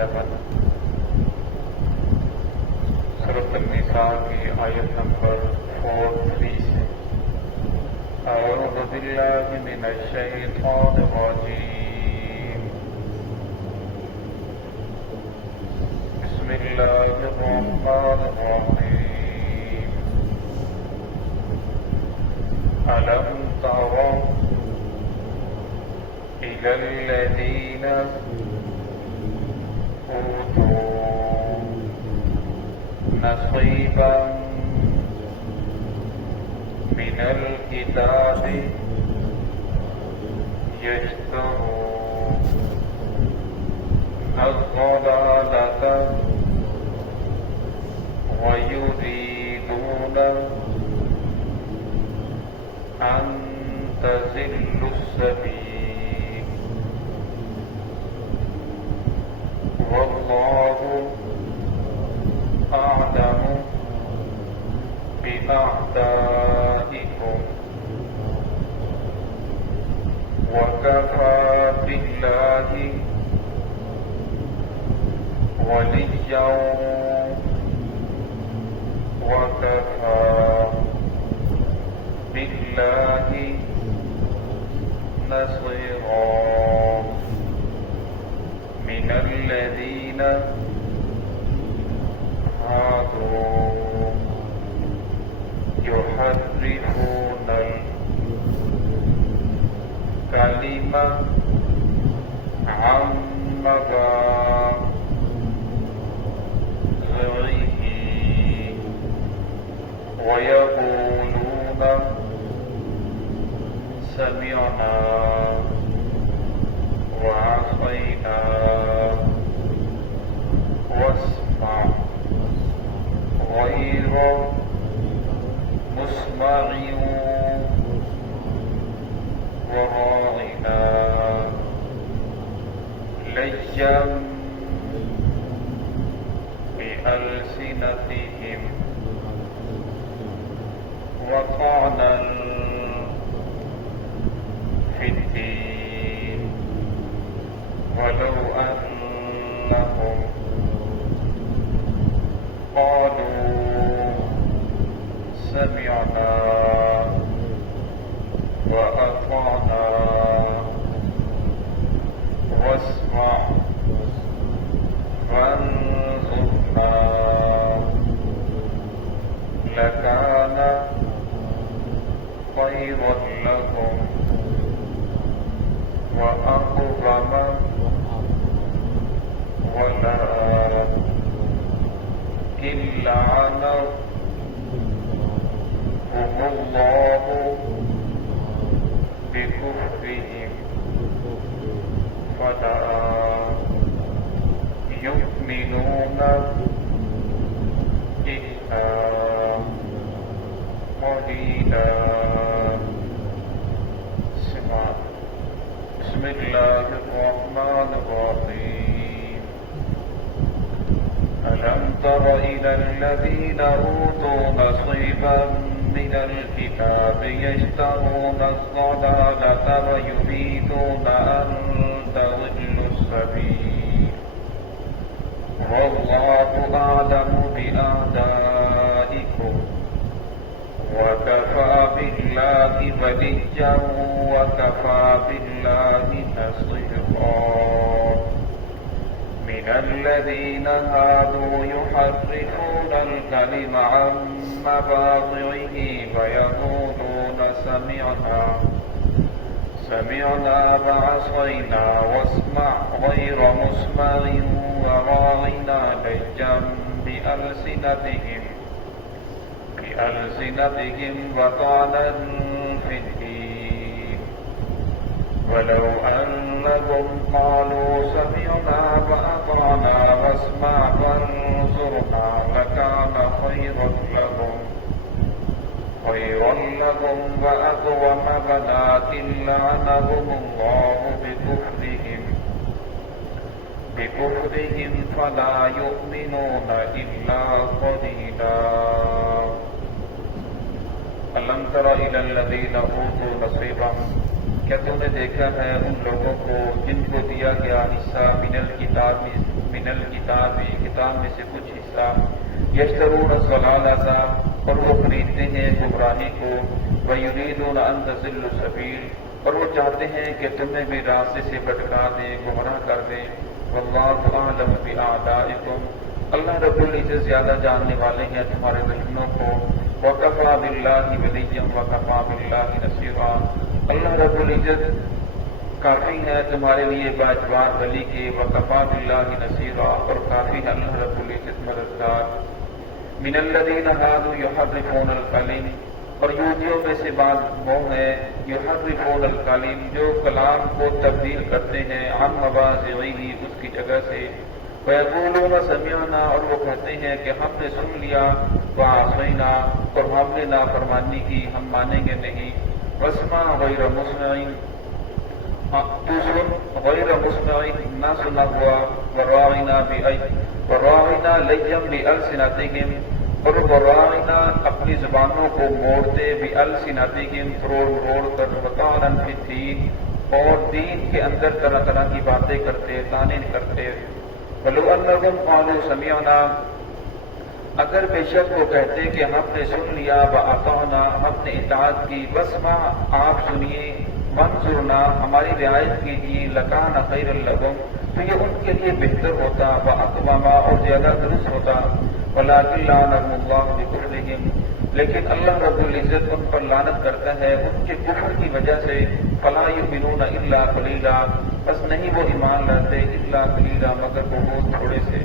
7 سورۃ النساء کی آیت نمبر 43 سے اعوذ باللہ من الشیطان الرجیم بسم اللہ الرحمن الرحیم ألم تروا إلى الذين أوتوا نصيبا من الكتاب يشترون الضلالة ويريدون أن تضلوا السبيل والله أعلم بأعدائكم وكفى بالله وليا وكفى بالله نصيرا من الذين هادوا يحرفون الكلمة عن مواضعه ويقولون سمعنا وعصينا واسمع غير مسمع وراعنا ليا بألسنتهم وطعنا في الدين ولو أنهم قالوا سمعنا وأطعنا واسمع وانظرنا لكان خيرا لهم وأقوم ولكن لعنهم الله بكفرهم فلا يؤمنون إلا قليلا. بسم الله الرحمن الرحيم ألم تر إلى الذين أوتوا نصيبا من الكتاب يشترون الضلالة ويريدون أن تضلوا السبيل والله أعلم بأعدائكم وكفى بالله وليا وكفى بالله نصيرا من الذين هادوا يحرفون الكلم عن مواضعه ويقولون سمعنا وعصينا واسمع غير مسمع وراعنا ليا بألسنتهم وطعنا في الدين ولو أنهم قالوا سمعنا وأطعنا واسمع وانظرنا لكان خيرا لهم وأقوم ولكن لعنهم الله بكفرهم فلا يؤمنون إلا قليلا. ألم تر إلى الذين أوتوا نصيبا کیا تم نے دیکھا ہے ان لوگوں کو جن کو دیا گیا حصہ من الکتاب من الکتاب، کتاب میں سے کچھ حصہ، یشترون الضلالۃ، اور وہ خریدتے ہیں گمراہی کو، ویریدون ان تضلوا السبیل، اور وہ چاہتے ہیں کہ تمہیں بھی راستے سے بھٹکا دیں، گمراہ کر دیں۔ واللہ اعلم باعدائکم، اللہ رب العزت زیادہ جاننے والے ہیں تمہارے دشمنوں کو۔ وکفیٰ باللہ ولیا وکفیٰ باللہ نصیرا، اللہ رب العزت کافی ہے تمہارے لیے باعتبار ولی کے، وکفیٰ باللہ نصیرا، اور کافی ہے اللہ رب العزت مددگار۔ من الذین ہادوا یحرفون الکلم، اور یہودیوں میں سے بعض وہ ہیں یحرفون الکلم، جو کلام کو تبدیل کرتے ہیں، عن مواضعہ، اس کی جگہ سے، ویقولون سمعنا، اور وہ کہتے ہیں کہ ہم نے سن لیا، وعصینا، اور ہم نے نافرمانی کی، ہم مانیں گے نہیں۔ واسمع غیر مسمع، تو سن غیر مسمع، نہ سنا ہوا، وراعنا لیم بألسنتہم، اور وراعنا اپنی زبانوں کو موڑتے، بألسنتہم فروڑ کر، وطعنا فی الدین، اور دین کے اندر طرح طرح کی باتیں کرتے، طعنے کرتے۔ وَلَوْ أَنَّهُمْ قَالُوا سَمِعْنَا، اگر بے شک وہ کہتے کہ ہم نے سن لیا، وَأَطَعْنَا، ہم نے اطاعت کی، وَاسْمَعْ، آپ سنیے، وَانظُرْنَا، ہماری رعایت کیجیے، لَكَانَ خَيْرًا لَهُمْ، تو یہ ان کے لیے بہتر ہوتا، وَأَقْوَمَ، اور زیادہ درست ہوتا۔ وَلَٰكِن لَعَنَهُمُ اللَّهُ بِكُفْرِهِمْ، لیکن اللہ رب العزت ان پر لعنت کرتا ہے ان کے کفر کی وجہ سے۔ فَلَا يُؤْمِنُونَ إِلَّا قَلِيلًا، بس نہیں وہ ایمان لاتے، إِلَّا قَلِيلًا، مگر بہت تھوڑے سے۔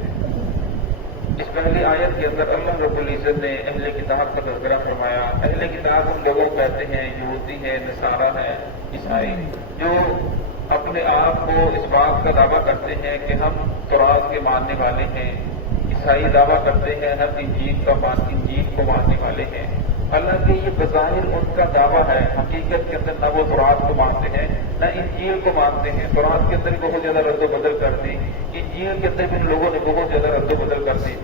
اس پہلی آیت کے اندر اللہ رب العزت نے اہل کتاب کا تذکرہ فرمایا۔ اہل کتاب ان لوگوں کو کہتے ہیں، یہودی ہیں، نصارہ ہیں، عیسائی، جو اپنے آپ کو اس بات کا دعویٰ کرتے ہیں کہ ہم تورات کے ماننے والے ہیں۔ عیسائی دعویٰ کرتے ہیں ہم انجیل کو ماننے والے ہیں، حالانکہ یہ بظاہر ان کا دعویٰ ہے، حقیقت کے اندر نہ وہ تورات کو مانتے ہیں نہ انجیل کو مانتے ہیں۔ تورات کے اندر بہت زیادہ رد و بدل کر دی، انجیل کے اندر بھی ان لوگوں نے بہت زیادہ رد و بدل کر دی۔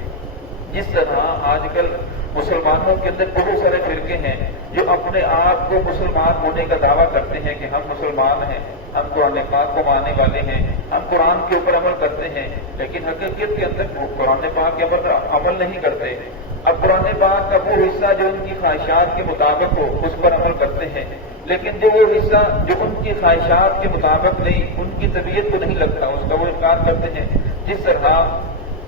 جس طرح آج کل مسلمانوں کے اندر بہت سارے فرقے ہیں جو اپنے آپ کو مسلمان ہونے کا دعویٰ کرتے ہیں کہ ہم مسلمان ہیں، ہم قرآن پاک کو ماننے والے ہیں، ہم قرآن کے اوپر عمل کرتے ہیں، لیکن حقیقت کے اندر وہ قرآن پاک کے اوپر عمل نہیں کرتے۔ اب قرآن پاک کا وہ حصہ جو ان کی خواہشات کے مطابق ہو اس پر عمل کرتے ہیں، لیکن جو وہ حصہ جو ان کی خواہشات کے مطابق نہیں، ان کی طبیعت کو نہیں لگتا، اس کا وہ انکار کرتے ہیں۔ جس طرح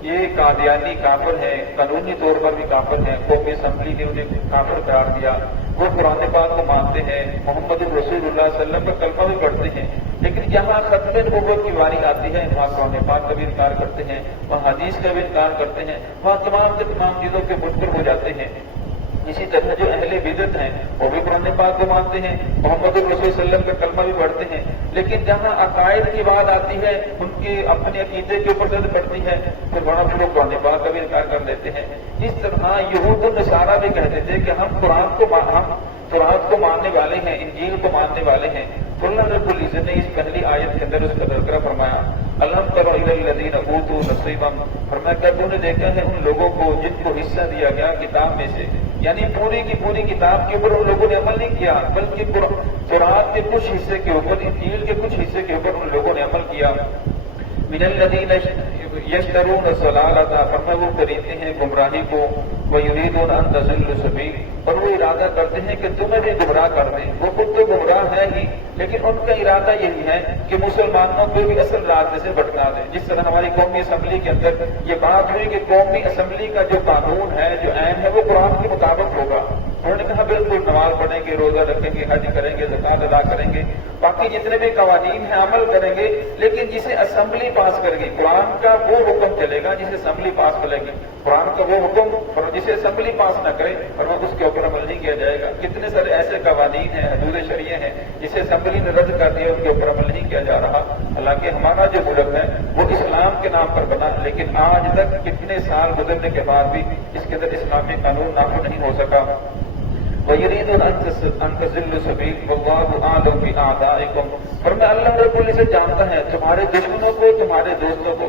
یہ قادیانی کافر ہے، قانونی طور پر بھی کافر ہے، قومی اسمبلی نے انہیں کافر قرار دیا۔ وہ قرآن پاک کو مانتے ہیں، محمد رسول اللہ صلی اللہ علیہ وسلم کا کلمہ بھی پڑھتے ہیں، لیکن جہاں ختم نبوت کی باری آتی ہے وہاں قرآن پاک کا بھی انکار کرتے ہیں، وہاں حدیث کا بھی انکار کرتے ہیں، وہاں تمام کے تمام چیزوں کے منکر ہو جاتے ہیں۔ اسی طرح جو اہل بدعت ہیں وہ بھی قرآن پاک کو مانتے ہیں، محمد رسول صلی اللہ علیہ وسلم کا کلمہ بھی پڑھتے ہیں، لیکن جہاں عقائد کی بات آتی ہے، ان کے اپنے عقیدے کے اوپر زد پڑتی ہے، پھر وہاں پھر وہ قرآن پاک کا بھی انکار کر دیتے ہیں۔ اس طرح یہود و نصارہ بھی کہتے تھے کہ ہم تورات کو ماننے والے ہیں، انجیل کو ماننے والے ہیں۔ تو اللہ رب العزت نے اس پہلی آیت کے اندر اس کا تذکرہ فرمایا، الم تر الی الذین اوتوا نصیبا، فرمایا کیا تم نے دیکھا ہے ان لوگوں کو جن کو حصہ دیا گیا کتاب میں سے، یعنی پوری کی پوری کتاب کے اوپر ان لوگوں نے عمل نہیں کیا، بلکہ تورات کے کچھ حصے کے اوپر، انجیل کے کچھ حصے کے اوپر ان لوگوں نے عمل کیا۔ من الذین یشترون الضلالۃ، فرمایا وہ خریدتے ہیں گمراہی کو، ویریدون ان تضلوا السبیل، اور وہ ارادہ کرتے ہیں کہ تمہیں بھی گمراہ کر دیں۔ وہ خود تو گمراہ ہے ہی، لیکن ان کا ارادہ یہی ہے کہ مسلمانوں کو بھی اصل راستے سے بھٹکا دیں۔ جس طرح ہماری قومی اسمبلی کے اندر یہ بات ہوئی کہ قومی اسمبلی کا جو قانون ہے، جو عین ہے، وہ قرآن کے مطابق ہوگا۔ انہوں نے کہا بالکل نماز پڑھیں گے، روزہ رکھیں گے، حج کریں گے، زکوٰۃ ادا کریں گے، باقی جتنے بھی قوانین ہیں عمل کریں گے، لیکن جسے اسمبلی پاس کرے گی قرآن کا وہ حکم چلے گا جسے اسمبلی پاس کرے گی، قرآن کا وہ حکم اور جسے اسمبلی پاس نہ کرے اور وہ اس کے اوپر عمل نہیں کیا جائے گا۔ کتنے سارے ایسے قوانین ہیں، حدود شرعیہ ہیں جسے اسمبلی نے رد کر دیا، ان کے اوپر عمل نہیں کیا جا رہا۔ حالانکہ ہمارا جو ملک ہے وہ اسلام کے نام پر بنا، لیکن آج تک کتنے سال گزرنے کے بعد بھی اس کے اندر اسلامی قانون نافذ نہیں ہو سکا۔ وَيُرِيدُونَ أَن تَضِلُّوا السَّبِيلَ وَاللَّهُ أَعْلَمُ بِأَعْدَائِكُمْ، فرمایا اللہ رب العزت جانتا ہے تمہارے دشمنوں کو، تمہارے دوستوں کو۔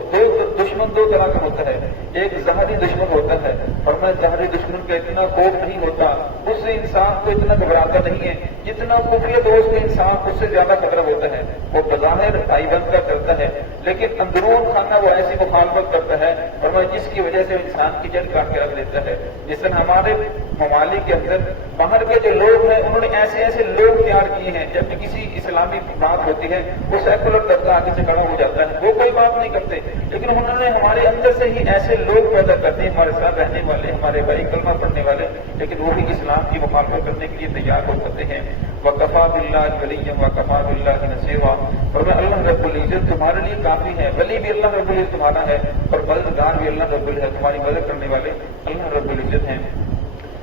دشمن دو طرح کا ہوتا ہے، ایک ظاہری دشمن ہوتا ہے، فرمایا فرمایا تمہارے دشمن کا اتنا خوف نہیں ہوتا، اس سے انسان کو اتنا گھبراتا نہیں ہے جتنا خفیہ دوست انسان اس سے زیادہ خطرہ ہوتا ہے۔ وہ بظاہر بھائی بن کر کرتا ہے لیکن اندرون خانہ وہ ایسی مخالفت کرتا ہے فرمایا جس کی وجہ سے انسان کی جڑ کاٹ کے رکھ دیتا ہے۔ جس طرح ہمارے ممالک کے اندر باہر کے جو لوگ ہیں انہوں نے ایسے ایسے لوگ تیار کیے ہیں، جب بھی کسی اسلامی بات ہوتی ہے وہ سیکولر طبقہ آگے سے کھڑا ہو جاتا ہے، وہ کوئی بات نہیں کرتے، لیکن انہوں نے ہمارے اندر سے ہی ایسے لوگ پیدا کرتے ہیں ہمارے ساتھ رہنے والے، ہمارے بھائی کلمہ پڑھنے والے، لیکن وہ بھی اسلام کی مخالفت کرنے کے لیے تیار ہو جاتے ہیں۔ وَكَفَىٰ بِاللَّهِ وَلِيًّا وَكَفَىٰ بِاللَّهِ نَصِيرًا، اور اللہ رب العزت تمہارے لیے کافی ہے، ولی بھی اللہ رب العزت تمہارا ہے اور مددگار بھی اللہ رب العزت، تمہاری مدد کرنے والے اللہ رب العزت ہیں۔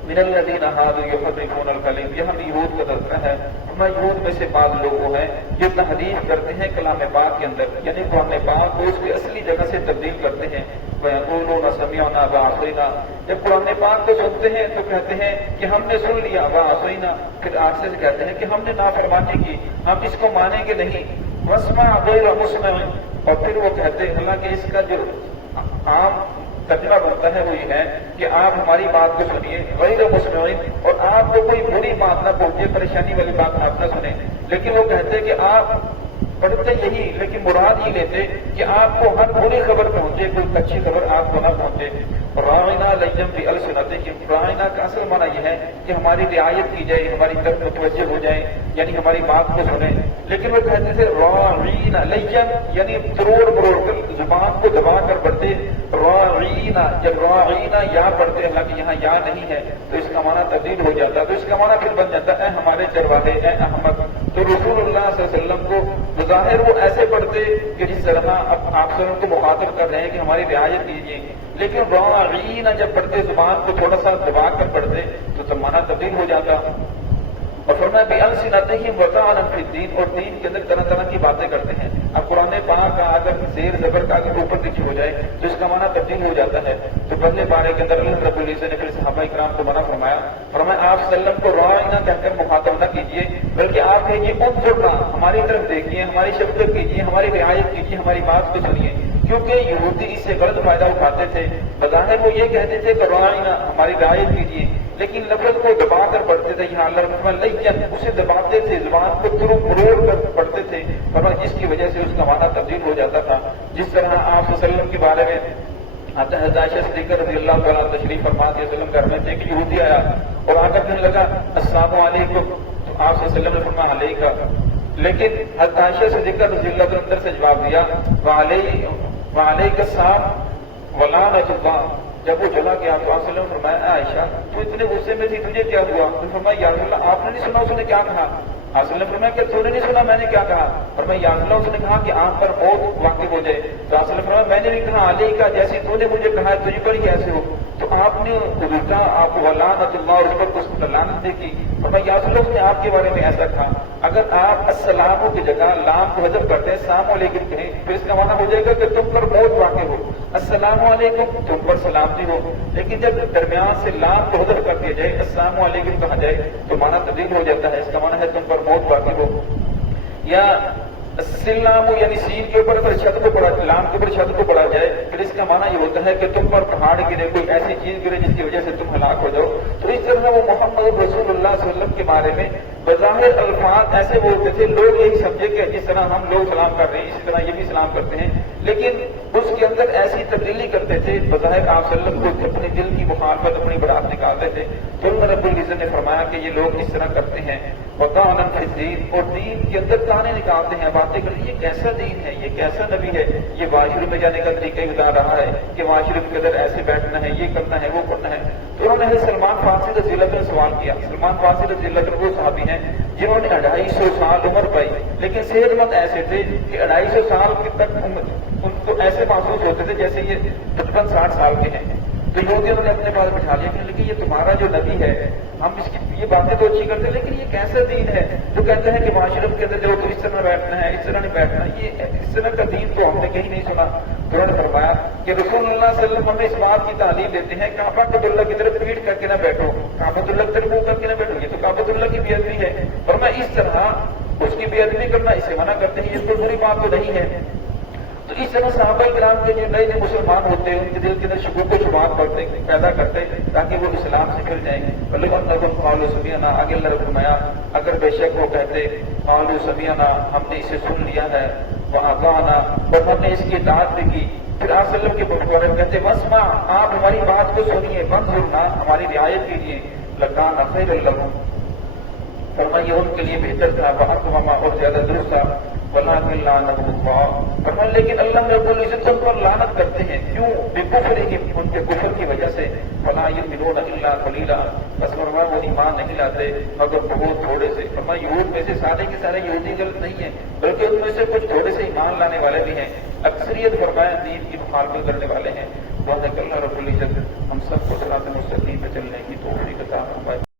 من الذین ھادوا یحرفون الکلم، یہاں بھی یہود کا تذکرہ ہے۔ یہود میں سے بعض لوگ وہ ہیں جو تحریف کرتے ہیں کلام پاک کے اندر، یعنی قرآن پاک کو اس کی اصلی جگہ سے تبدیل کرتے ہیں۔ وَيَقُولُونَ سَمِعْنَا وَعَصَيْنَا، جب قرآن پاک کو سنتے ہیں تو کہتے ہیں کہ ہم نے سن لیا، وَعَصَيْنَا، پھر آخر سے کہتے ہیں کہ ہم نے نافرمانی کی، ہم اس کو مانیں گے نہیں۔ وَاسْمَعْ غَيْرَ مُسْمَعٍ، اور پھر وہ کہتے ہیں، حالانکہ اس کا جو عام ترجمہ بنتا ہے وہ یہ ہے کہ آپ ہماری بات کو سنیے، غیر مسمعین، اور آپ کو کوئی بری بات نہ پہنچے، پریشانی والی بات آپ نہ سنیں، لیکن وہ کہتے ہیں کہ آپ پڑھتے یہی لیکن مراد یہ لیتے کہ آپ کو ہر بری خبر پہنچے، کوئی اچھی خبر آپ کو نہ پہنچے۔ راعنا لیجم بألسنتہم، راعنا کا اصل معنی یہ ہے کہ ہماری رعایت کی جائے، ہماری طرف متوجہ ہو جائیں، یعنی ہماری بات کو سنیں، لیکن وہ کہتے تھے راعینا لیجم، یعنی تروڑ مروڑ کر زبان کو دبا کر پڑھتے راعینا، جب راعینا یا پڑھتے، حالانکہ یہاں یا نہیں ہے تو اس کا معنی تبدیل ہو جاتا، تو اس کا معنی پھر بن جاتا اے ہمارے چرواہے، اے احمد۔ تو رسول اللہ صلی اللہ علیہ وسلم کو بظاہر وہ ایسے پڑھتے کہ جس طرح اب آپ سب کو مخاطب کر رہے ہیں کہ ہماری رعایت کیجیے، لیکن راعینا جب پڑھتے زبان کو تھوڑا سا دبا کر پڑھتے تو معنی تبدیل ہو جاتا۔ اور فرمایا بِأَلْسِنَتِهِمْ وَطَعْنًا فِي الدِّينِ، اور دین کے اندر طرح طرح کی باتیں کرتے ہیں۔ اب قرآن پاک کا اگر زیر زبر کا اگر اوپر نیچے ہو جائے تو اس کا معنی تبدیل ہو جاتا ہے۔ تو پہلے پارے کے اندر اللہ رب العزت نے پھر صحابہ کرام کو منع فرمایا، فرمایا آپ صلی اللہ علیہ وسلم کو راعینا کہہ کر مخاطب نہ کیجیے، بلکہ آپ کہیے انظرنا، ہماری طرف دیکھیے، ہماری شفقت کیجیے، ہماری رعایت کیجیے، ہماری بات کو سنیے، کیونکہ یہودی اس سے غلط فائدہ اٹھاتے تھے۔ بظاہر وہ یہ کہتے تھے کہ راعینا، ہماری رعایت کیجیے، لیکن لفظ کو دبا کر پڑھتے تھے، یہاں اللہ رحمہ لیجن، اسے دباتے تھے، زبان کو ترو مروڑ کر پڑھتے تھے، فرمایا جس کی وجہ سے اس کا معنی تبدیل ہو جاتا تھا۔ جس طرح آپ صلی اللہ علیہ وسلم کے بارے میں آتا ہے، عائشہ صدیقہ رضی اللہ تعالیٰ تشریف فرما کے وسلم گھر میں تھے کہ یہودی آیا اور آ کر کہنے لگا السلام علیکم، تو آپ صلی اللہ علیہ وسلم نے فرمایا علیکم، لیکن حضرت عائشہ صدیقہ رضی اللہ تعالیٰ اندر سے جواب دیا وعلیک السلام ولعنۃ اللہ۔ جب وہ چلا گیا تو آپ صلی اللہ علیہ وسلم نے فرمایا عائشہ تو اتنے غصے میں تھی، تجھے کیا ہوا؟ تو فرمایا یا رسول اللہ آپ نے نہیں سنا اس نے کیا کہا؟ آپ صلی اللہ علیہ وسلم نے فرمایا کہ تو نے نہیں سنا میں نے کیا کہا؟ فرمایا یا رسول اللہ اس نے کہا کہ آپ پر موت واقع ہو جائے۔ تو آپ صلی اللہ علیہ وسلم نے فرمایا میں نے بھی کہا علی کا جیسی تو نے مجھے کہا تجھ پر ہی ایسے ہو، تو آپ نے الٹا آپ ولعنۃ اللہ اور اس پر اس کو لعنت کی۔ فرمایا یا رسول اللہ اس نے آپ کے بارے میں ایسا کہا، اگر آپ السلام کی جگہ لام کو حذف کرتے ہیں السلام علیکم کہیں پھر اس کا معنی ہو جائے گا کہ تم پر موت واقع ہو، السلام علیکم تم پر سلامتی ہو، لیکن جب درمیان سے لام کو حذف کر دیا جائے السلام علیکم کہا جائے تو معنی تبدیل ہو جاتا ہے، اس کا معنی ہے تم پر موت واقع ہو۔ یا السلام یعنی سین کے اوپر اگر چھت کو پڑا، لام کے اوپر چھت کو پڑا جائے پھر اس کا معنی یہ ہوتا ہے کہ تم پر پہاڑ گرے، کوئی ایسی چیز گرے جس کی وجہ سے تم ہلاک ہو جاؤ۔ تو اس طرح وہ محمد رسول اللہ صلی اللہ علیہ وسلم کے بارے میں بظاہر الفاظ ایسے بولتے تھے، لوگ یہی سمجھے کہ جس طرح ہم لوگ سلام کر رہے ہیں اسی طرح یہ بھی سلام کرتے ہیں، لیکن اس کے اندر ایسی تبدیلی کرتے تھے بظاہر آپ صلی اللہ علیہ وسلم کو اپنے دل کی مخالفت اپنی بڑات نکالتے تھے۔ تو اللہ رب العزت نے فرمایا کہ یہ لوگ اس طرح کرتے ہیں وَطَعْنًا فِي الدِّينِ، اور دین کے اندر تانے نکالتے ہیں، باتیں کرتے ہیں یہ کیسا دین ہے، یہ کیسا نبی ہے، یہ معاشرے میں جانے کا طریقہ بتا رہا ہے کہ معاشرے کے اندر ایسے بیٹھنا ہے، یہ کرنا ہے، وہ کرنا ہے۔ تو انہوں نے سلمان فارسی رضی اللہ عنہ سے سوال کیا۔ سلمان فارسی رضی اللہ عنہ وہ صحابی ہیں جنہوں نے 250 سال عمر پائی، لیکن صحت مند ایسے تھے کہ 250 سال تک ان کو ایسے محسوس ہوتے تھے جیسے یہ 55-60 سال کے ہیں۔ تو یہودیوں نے اپنے پاس بٹھا لیا کہ لیکن یہ تمہارا جو نبی ہے، ہم اس کی یہ باتیں تو اچھی کرتے ہیں لیکن یہ کیسا دین ہے جو کہتے ہیں کہ معاشرے کے اندر جو تو اس طرح بیٹھنا ہے، اس طرح نہیں بیٹھنا، یہ اس طرح کا دین تو ہم نے کہیں نہیں سنا۔ تو انہوں نے فرمایا کہ رسول اللہ صلی اللہ علیہ وسلم ہمیں اس بات کی تعلیم دیتے ہیں کعبۃ اللہ کی طرف پیٹ کر کے نہ بیٹھو، کعبۃ اللہ کی طرف منہ کر کے نہ بیٹھو، یہ تو کعبۃ اللہ کی بے ادبی ہے، اور میں اس طرح اس کی بے ادبی کرنا اسے منع کرتے ہیں، یہ کوئی بری بات تو نہیں ہے۔ تو اس طرح صحابہ کرام کے جو نئے نئے مسلمان ہوتے ہیں ان کے دل کے اندر شکوک و شبہات پڑتے پیدا کرتے تاکہ وہ اسلام سے پھر جائیں. قالوا سمعنا, آگے اللہ نے فرمایا اگر بے شک وہ کہتے قالوا سمعنا, ہم نے اسے سن لیا ہے, واطعنا, اور ہم نے اس کی اطاعت بھی کی. پھر آپ صلی اللہ علیہ وسلم کے بارے میں کہتے واسمع, آپ ہماری بات کو سنیے, وانظرنا, ہماری رعایت کیجیے, لکان خیر لہم, فرمایا ان کے لیے بہتر تھا, واقوم, اور زیادہ درست تھا, ولکن لعنهم اللہ, فرمایا لیکن اللہ رب العزت ان پر لعنت کرتے ہیں, کیوں؟ بکفرہم, ان کے کفر کی وجہ سے, فلا یؤمنون الا قلیلا, بس فرمایا وہ ایمان نہیں لاتے مگر بہت تھوڑے سے. فرمایا یہود میں سے سارے کے سارے یہودی غلط نہیں ہیں, بلکہ ان میں سے کچھ تھوڑے سے ایمان لانے والے بھی ہیں, اکثریت فرمایا دین کی مخالفت کرنے والے ہیں. اللہ رب العزت ہم سب کو صراط مستقیم پہ چلنے کی توفیق عطا فرمائے.